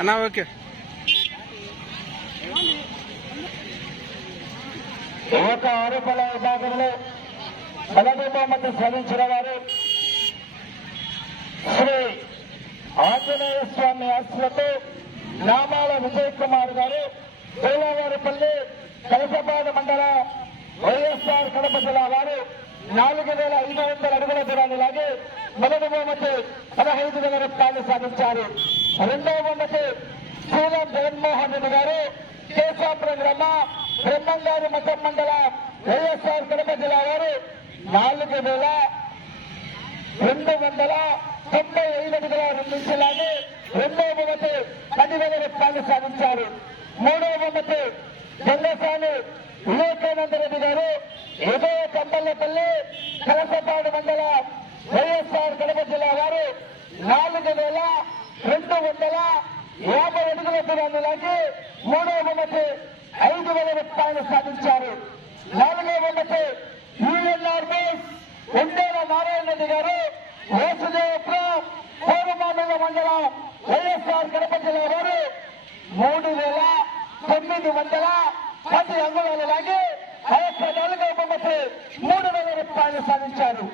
అన్నా ఓకే. ఒక ఆరోపణ విభాగంలో మొదటి బహుమతి సాధించిన వారు శ్రీ ఆంజనేయ స్వామి ఆస్తులతో నామాల విజయ్ కుమార్ గారు పేలవారిపల్లి కలసపాద మండల వైఎస్ఆర్ కడప జిల్లా వారు నాలుగు వేల ఐదు వందల అడుగుల దూరాన్ని లాగి మొదటి బహుమతి పదహైదు వేల రూపాయలు సాధించారు రెండవ వందకి శ్రీరాం జగన్మోహన్ రెడ్డి గారు కేశాపురం గ్రామ బ్రహ్మంగారి మఠం మండల వైఎస్ఆర్ కడప జిల్లా వారు నాలుగు వేల రెండు వందల తొంభై ఐదు అడుగుల రెండు ఇంచులాగి బొమ్మతి పదివేల రూపాయలు సాధించారు. మూడవ బొమ్మతి గంగసాని వివేకానంద రెడ్డి గారు ఉదయ కంపల్లపల్లి కలసపాడు మండల వైఎస్ఆర్ కడప జిల్లా నాలుగు వేల రెండు వందల యాభై అడుగుల దూరాన్ని మూడవ మొదటి ఐదు వేల రూపాయలు సాధించారు. నాలుగో మొదటి యూఎన్ఆర్ ఉండేల నారాయణ రెడ్డి గారు వాసుదేవపురం పూర్వమాండల మండలం వైఎస్ఆర్ కడప జిల్లా వారు మూడు వేల తొమ్మిది వందల పది అంగుళాలు లాగి ఆ యొక్క నాలుగవ మొదటి మూడు వేల రూపాయలు సాధించారు.